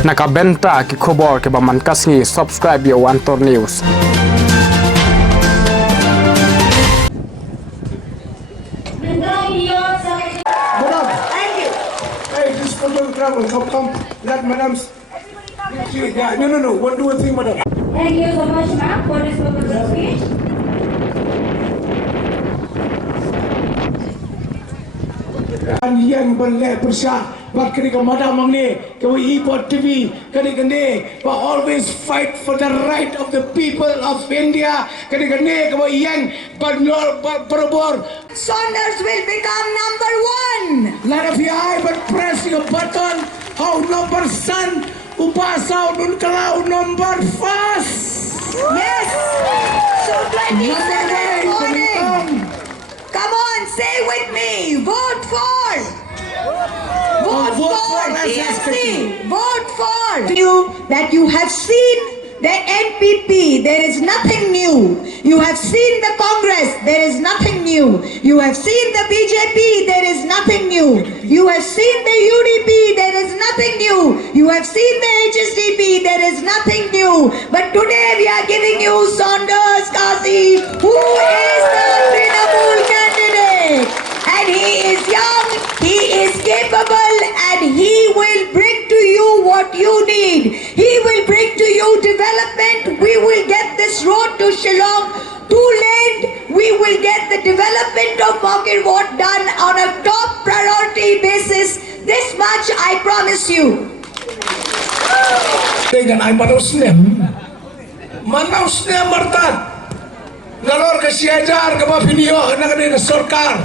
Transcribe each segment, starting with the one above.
Nakabenta ki khobor ke ba man kasngi subscribe yo Antor News. Travel, come, let madams. Yeah, no, one do a thing, madam. Thank you so much, ma'am, for this wonderful speech. And young Ballet Prasha, but Krika Madam Mangne, can we import TV, Kadikane, but always fight for the right of the people of India, Kadikane, can we young, but no, but Parabor. Saunders will become number one. Lot of eye, but pressing a button, how number son, Upasa, Unkalau, number first. Yes. So 27 morning. Come on, say with me. Vote for. Vote for TMC. Vote for. That you have seen the NPP, there is nothing new. You have seen the Congress, there is nothing new. You have seen the BJP, there is nothing new. You have seen the UDP, there is nothing new. You have seen the HSDP, there is nothing new. But today we are giving you Saunders Kasi, who is the Trinamool candidate. And he is young, he is capable, and he will bring to you what you need. He will bring to you development. We will get this road to Shillong 2-lane. We will get the development of Mawkyrwat done on a top priority basis. This much I promise you. Dengan ay manusnem martat ngalor ke siajar ke bapinio na kanina sarkar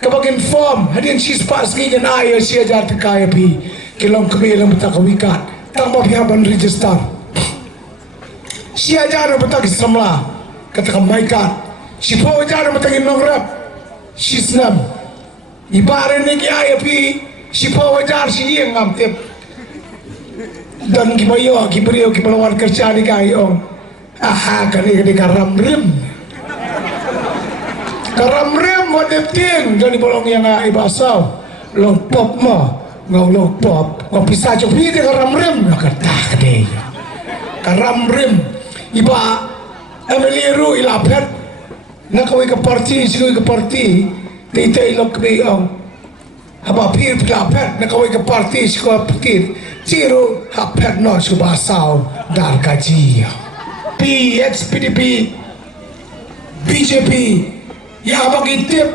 kapag inform hadin sispas gigan ay siajar te kaya pi kilom kami lang betakawikat tanpa pihaban register siajar betak samla kata kamaikat sipo jar betagin nongrap sisnam ibare ne kaya pi sipo jar siyeng ngamtep dan kibayo kibrio kibalawan kerja ni kayo aha kani karam rim wadep ting dari bolong yang ibasaw long pop mo ngong long pop ngong pisah copi dia karam rim nakatah kade karam rim iba emeliru ilapet nakawai ke parti sikui ke parti tita ilok kebiyong apa pir pilapet nakawai ke parti sikui pikir Ciro hapet no subasaw dar kaji PXPDP BJP ya bagi tip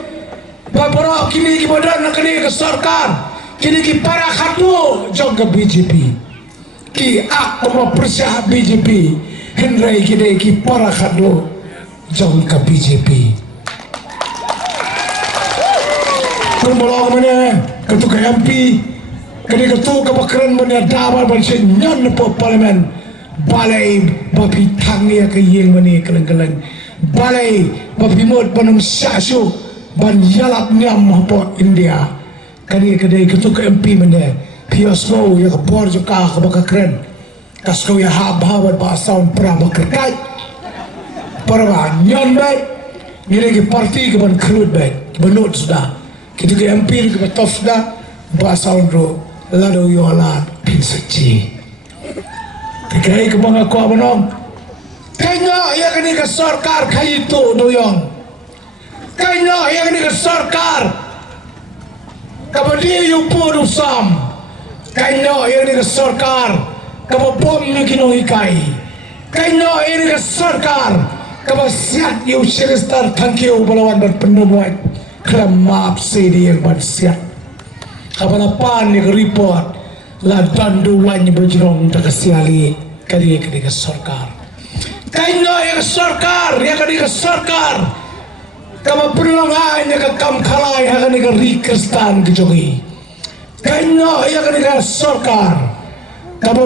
babara kini ki badan nakani ke sarkar kini ki para khatu jog ke BJP ki ak mo persah BJP henry kini ki para khatu jog ke BJP kumolong mana ketua MP kini ketua kebakaran mana dapat bersenyan po parlimen balai babi tangia ke yang mana keleng-keleng balai babi mod banum syasu ban yalap nyam po India kini kedai ketua MP mana pioslo ya kebor juga kebakaran kasko ya hab-hab bahasan peraba kerkai peraba nyon baik ini ke parti ke ban kerut baik benut sudah kita ke MP ke betof sudah bahasan ro lalu yola pinsaci kaya ke mga kuha manong kaya yang ini ke sarkar kaya itu doyong kaya yang ini ke sarkar kabadi yung puro sam kaya yang ini ke sarkar kababom na kinuhikay kaya yang ini ke sarkar kabasiat yung silistar tangkiw balawan berpenumuat kelamap sidi yang bersiat kapalapan yang report la dandulan yang berjerong terkesiali kali ke sarkar kaya yang sarkar yang kali ke sarkar kama perlongan yang ke kamkalai yang kali ke rikestan ke jogi kaya yang kali ke sarkar kama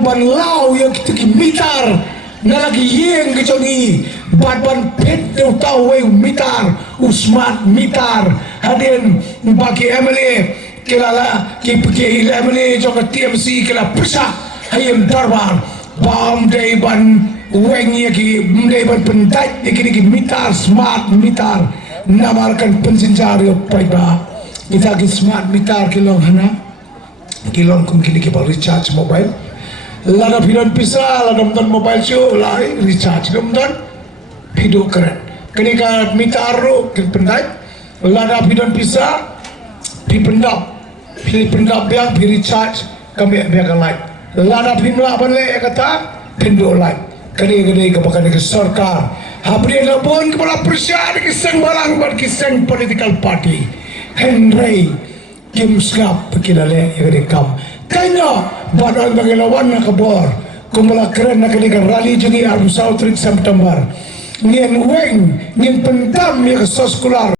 ban lau yang kita mitar na lagi yang ke jogi ban pet tau mitar usmat mitar hadin bagi MLA kilala ki lemne joka TMC kila pusat hayam darbar bam day ban wengi ki day ban pendat ki mitar smart mitar namarkan pensinjari paiba kita ki smart mitar kilong hana kilon kum kini kita recharge mobile lada pidan pisa lada mdan mobile show lai recharge mdan video keren kini ka mita aru kin pendai lada pidan pisa pi pendap dia pi recharge kami biarkan like lada pimla balik kata pindo like kini kebakan ke sarkar habri labon kepala persya ke seng barang bar ke seng political party Henry Kim Skap pakilale yang kam kanya badan bagi lawan nak kabor kumala keren nak kini rally jadi Arab South September ngien weng ngien pentam ya ke soskular